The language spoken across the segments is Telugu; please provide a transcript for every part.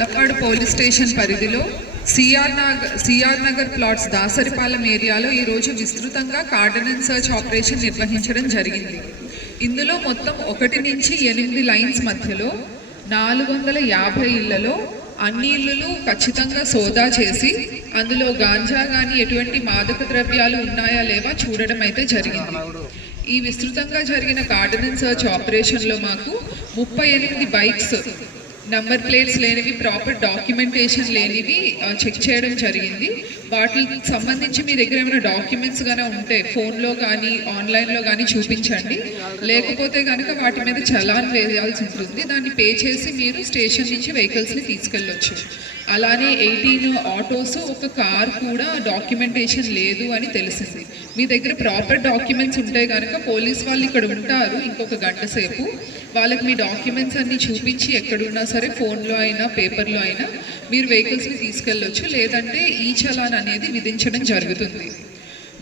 లపాడు పోలీస్ స్టేషన్ పరిధిలో సిఆర్ నగర్ ప్లాట్స్ దాసరిపాలెం ఏరియాలో ఈరోజు విస్తృతంగా కార్డనెన్స్ సర్చ్ ఆపరేషన్ నిర్వహించడం జరిగింది. ఇందులో మొత్తం 1 నుంచి 8 లైన్స్ మధ్యలో 450 ఇళ్లలో అన్ని ఇళ్లు ఖచ్చితంగా సోదా చేసి అందులో గాంజా కానీ ఎటువంటి మాదక ద్రవ్యాలు ఉన్నాయా లేవా చూడడం అయితే జరిగింది. ఈ విస్తృతంగా జరిగిన కార్డనెన్స్ సర్చ్ ఆపరేషన్లో మాకు 38 బైక్స్ నంబర్ ప్లేట్స్ లేనివి, ప్రాపర్ డాక్యుమెంటేషన్ లేనివి చెక్ చేయడం జరిగింది. వాటికి సంబంధించి మీ దగ్గర ఏమైనా డాక్యుమెంట్స్ కానీ ఉంటే ఫోన్లో కానీ ఆన్లైన్లో కానీ చూపించండి. లేకపోతే కనుక వాటి మీద చలాన్ వేయాల్సి ఉంటుంది. దాన్ని పే చేసి మీరు స్టేషన్ నుంచి వెహికల్స్ని తీసుకెళ్ళొచ్చు. అలానే 18 ఆటోస్, ఒక కార్ కూడా డాక్యుమెంటేషన్ లేదు అని తెలిసింది. మీ దగ్గర ప్రాపర్ డాక్యుమెంట్స్ ఉంటే కనుక పోలీస్ వాళ్ళు ఇక్కడ ఉంటారు ఇంకొక గంట సేపు. వాళ్ళకి మీ డాక్యుమెంట్స్ అన్నీ చూపించి ఎక్కడున్నా సరే ఫోన్లో అయినా పేపర్లో అయినా మీరు వెహికల్స్ని తీసుకెళ్ళొచ్చు. లేదంటే ఈ చలాన్ అనేది విధించడం జరుగుతుంది.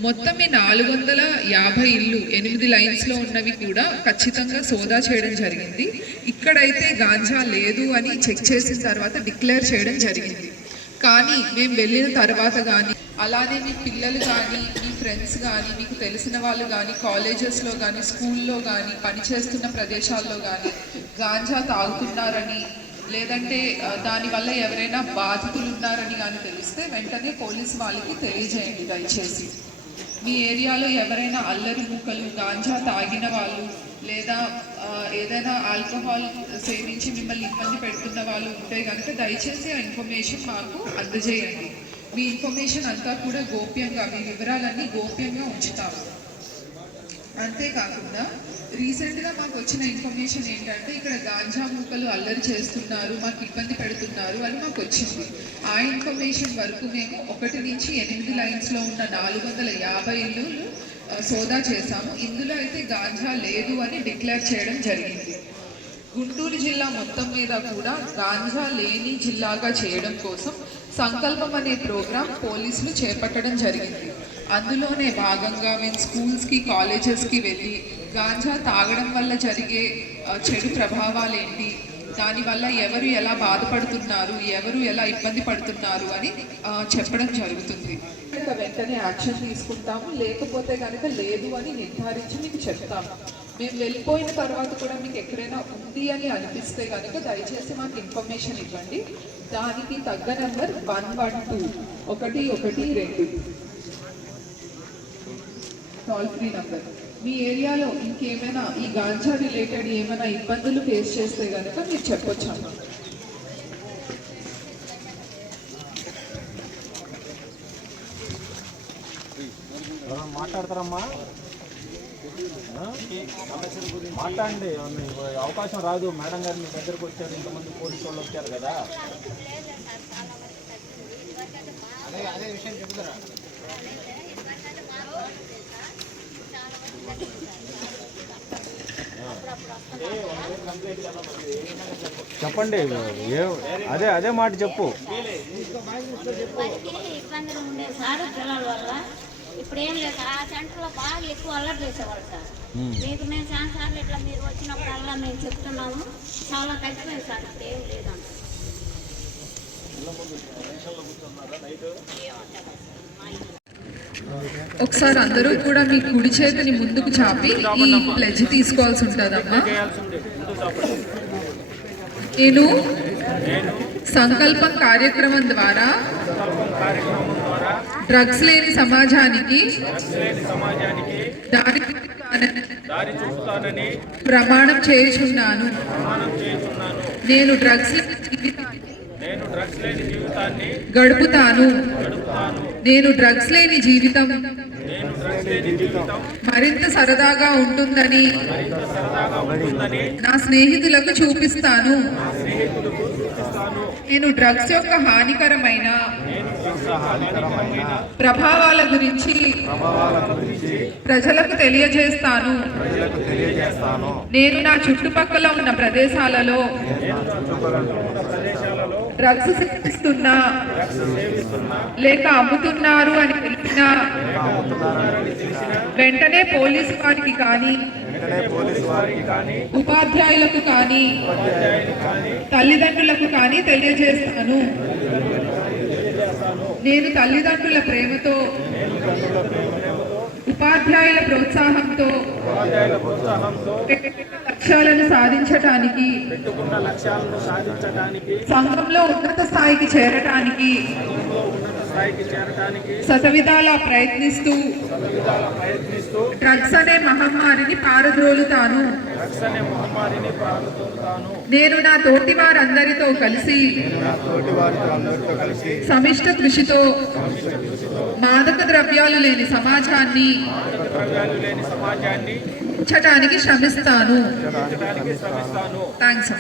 మొత్తం ఈ 450 ఇళ్ళు 8 లైన్స్లో ఉన్నవి కూడా ఖచ్చితంగా సోదా చేయడం జరిగింది. ఇక్కడైతే గాంజా లేదు అని చెక్ చేసిన తర్వాత డిక్లేర్ చేయడం జరిగింది. కానీ మేము వెళ్ళిన తర్వాత కానీ అలానే మీ పిల్లలు కానీ మీ ఫ్రెండ్స్ కానీ మీకు తెలిసిన వాళ్ళు కానీ కాలేజెస్లో కానీ స్కూల్లో కానీ పనిచేస్తున్న ప్రదేశాల్లో కానీ గాంజా తాగుతున్నారని లేదంటే దానివల్ల ఎవరైనా బాధితులు ఉన్నారని కానీ తెలిస్తే వెంటనే పోలీస్ వాళ్ళకి తెలియజేయండి దయచేసి. మీ ఏరియాలో ఎవరైనా అల్లరి మూకలు, గాంజా తాగిన వాళ్ళు లేదా ఏదైనా ఆల్కహాల్ సేవించి మిమ్మల్ని ఇబ్బంది పెడుతున్న వాళ్ళు ఉంటే కనుక దయచేసి ఆ ఇన్ఫర్మేషన్ మాకు అందజేయండి. మీ ఇన్ఫర్మేషన్ అంతా కూడా గోప్యంగా, మీ వివరాలన్నీ గోప్యంగా ఉంచుతాము. అంతేకాకుండా రీసెంట్గా మాకు వచ్చిన ఇన్ఫర్మేషన్ ఏంటంటే ఇక్కడ గాంజా మూకలు అల్లరి చేస్తున్నారు, మాకు ఇబ్బంది పెడుతున్నారు అని మాకు వచ్చింది. ఆ ఇన్ఫర్మేషన్ వరకు మేము 1 నుంచి 8 లైన్స్లో ఉన్న 450 ఇళ్ళు సోదా చేశాము. ఇందులో అయితే గాంజా లేదు అని డిక్లేర్ చేయడం జరిగింది. గుంటూరు జిల్లా మొత్తం మీద కూడా గాంజా లేని జిల్లాగా చేయడం కోసం సంకల్పం అనే ప్రోగ్రాం పోలీసులు చేపట్టడం జరిగింది. అందులోనే భాగంగా మేము స్కూల్స్కి, కాలేజెస్కి వెళ్ళి గాంజా తాగడం వల్ల జరిగే చెడు ప్రభావాలు ఏంటి, దానివల్ల ఎవరు ఎలా బాధపడుతున్నారు, ఎవరు ఎలా ఇబ్బంది పడుతున్నారు అని చెప్పడం జరుగుతుంది. వెంటనే యాక్షన్ తీసుకుంటాము. లేకపోతే కనుక లేదు అని నిర్ధారించి మీకు చెప్తాము. మేము వెళ్ళిపోయిన తర్వాత కూడా మీకు ఎక్కడైనా ఉంది అని అనిపిస్తే కనుక దయచేసి మాకు ఇన్ఫర్మేషన్ ఇవ్వండి. దానికి తగ్గ నెంబర్ 112 టోల్ ఫ్రీ నంబర్. మీ ఏరియాలో ఇంకేమైనా ఈ గాంజా రిలేటెడ్ ఏమైనా ఇబ్బందులు ఫేస్ చేస్తే కనుక మీరు చెప్పొచ్చమ్మా. మాట్లాడతారమ్మా, మాట్లాడండి. అవకాశం రాదు. మేడం గారు మీ దగ్గరకు వచ్చారు, ఇంతమంది పోలీసు వాళ్ళు వచ్చారు కదా. అదే విషయం చెప్తారా? చెప్పండి. అదే మాట చెప్పు. ఇబ్బందులు ఉండే సార్ పిల్లల వల్ల ఇప్పుడు ఏం లేదు. ఆ సెంటర్లో బాగా ఎక్కువ అల్లరి చేసేవాళ్ళు సార్. మీకు మేము చాలా సార్లు ఇట్లా మీరు వచ్చినప్పుడల్లా మేము చెప్తున్నాము, చాలా తగ్గిపోయింది సార్. ఇప్పుడు ఏం లేదంట. ఒకసారి అందరూ కూడా మీ కుడి చేతిని ముందుకు చాపి ఈ ప్లెడ్జ్ తీసుకోవాల్సి ఉంటుందమ్మా. నేను సంకల్పం కార్యక్రమం ద్వారా డ్రగ్స్ లేని సమాజానికి దారి ప్రమాణం చేయుచున్నాను. నేను డ్రగ్స్ గడుపుతాను. నేను డ్రగ్స్ లేని జీవితం మరింత సరదాగా ఉంటుందని నా స్నేహితులకు చూపిస్తాను. నేను డ్రగ్స్ యొక్క హానికరమైన ప్రభావాల గురించి ప్రజలకు తెలియజేస్తాను. నేను నా చుట్టుపక్కల ఉన్న ప్రదేశాలలో డ్రగ్స్ సేవిస్తున్నా లేక అమ్ముతున్నారు అని తెలిసినా వెంటనే పోలీసు వారికి కానీ వెంటనే పోలీసు వారికి కానీ ఉపాధ్యాయులకు కానీ తల్లిదండ్రులకు కానీ తెలియజేస్తాను. నేను తల్లిదండ్రుల ప్రేమతో ఉపాధ్యాయుల ప్రోత్సాహంతో లక్ష్యాలను సాధించటానికి సంఘంలో ఉన్నత స్థాయికి చేరటానికి శతవిధాలా ప్రయత్నిస్తూ డ్రగ్స్ అనే మహమ్మారిని పారద్రోలుతాను. నేను నా తోటి వారందరితో కలిసి సమిష్ట కృషితో మాదక ద్రవ్యాలు లేని సమాజాన్ని ఉంచటానికి శ్రమిస్తాను. థ్యాంక్స్.